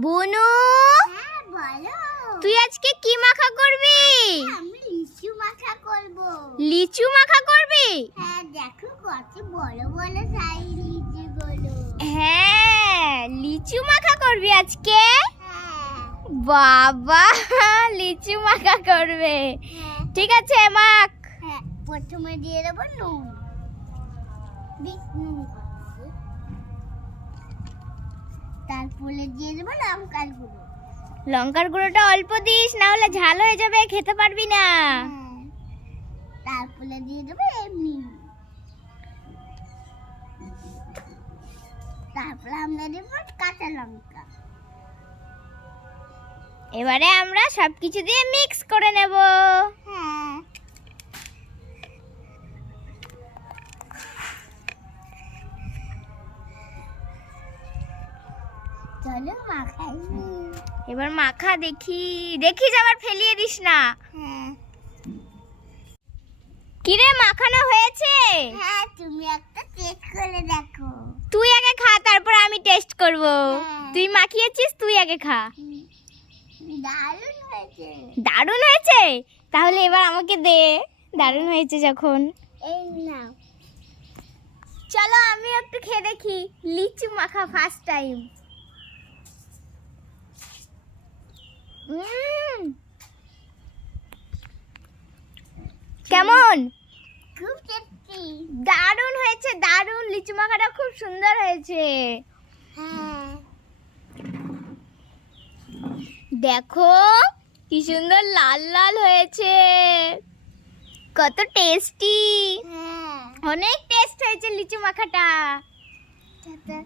বুনু, হ্যাঁ বলো। তুই আজকে কি মাখা করবি? আমি লিচু মাখা করব। লিচু মাখা করবি? হ্যাঁ দেখো কত বড় বড় সাইজ লিচুগুলো। হ্যাঁ, লিচু মাখা করবি আজকে? হ্যাঁ বাবা, লিচু মাখা করবে। হ্যাঁ ঠিক আছে, মাখ। হ্যাঁ, প্রথমে দিয়ে দেবো নুন। বেশ নুন করছি। তারপরে দিয়ে দেবো লঙ্কার গুঁড়ো। লঙ্কার গুঁড়োটা অল্প দিস, না হলে ঝাল হয়ে যাবে, খেতে পারবি না। হ্যাঁ, তারপরে দিয়ে দেবো এমনি। তারপরে আমরা দেবো কাঁচা লঙ্কা। এবারে আমরা সবকিছু দিয়ে মিক্স করে নেব। হ্যাঁ চলো মাখাই নি। এবার মাখা, দেখি দেখিস আবার ফেলিয়ে দিস না। হ্যাঁ কিরে, মাখানো হয়েছে? হ্যাঁ, তুমি একটা টেস্ট করে দেখো। তুই আগে খা, তারপর আমি টেস্ট করব। হ্যাঁ। তুই মাখিয়েছিস, তুই আগে খা। দারুণ হয়েছে। দারুণ হয়েছে? তাহলে এবার আমাকে দে, দারুণ হয়েছে যখন। এই নাও। চলো আমি একটু খেয়ে দেখি লিচু মাখা ফার্স্ট টাইম। কেমন? খুব টেস্টি। দারুণ হয়েছে, দারুণ। লিচু মাখাটা খুব সুন্দর হয়েছে। হ্যাঁ দেখো কি সুন্দর লাল লাল হয়েছে, কত টেস্টি। হ্যাঁ অনেক টেস্ট হয়েছে লিচু মাখাটা। টাটা।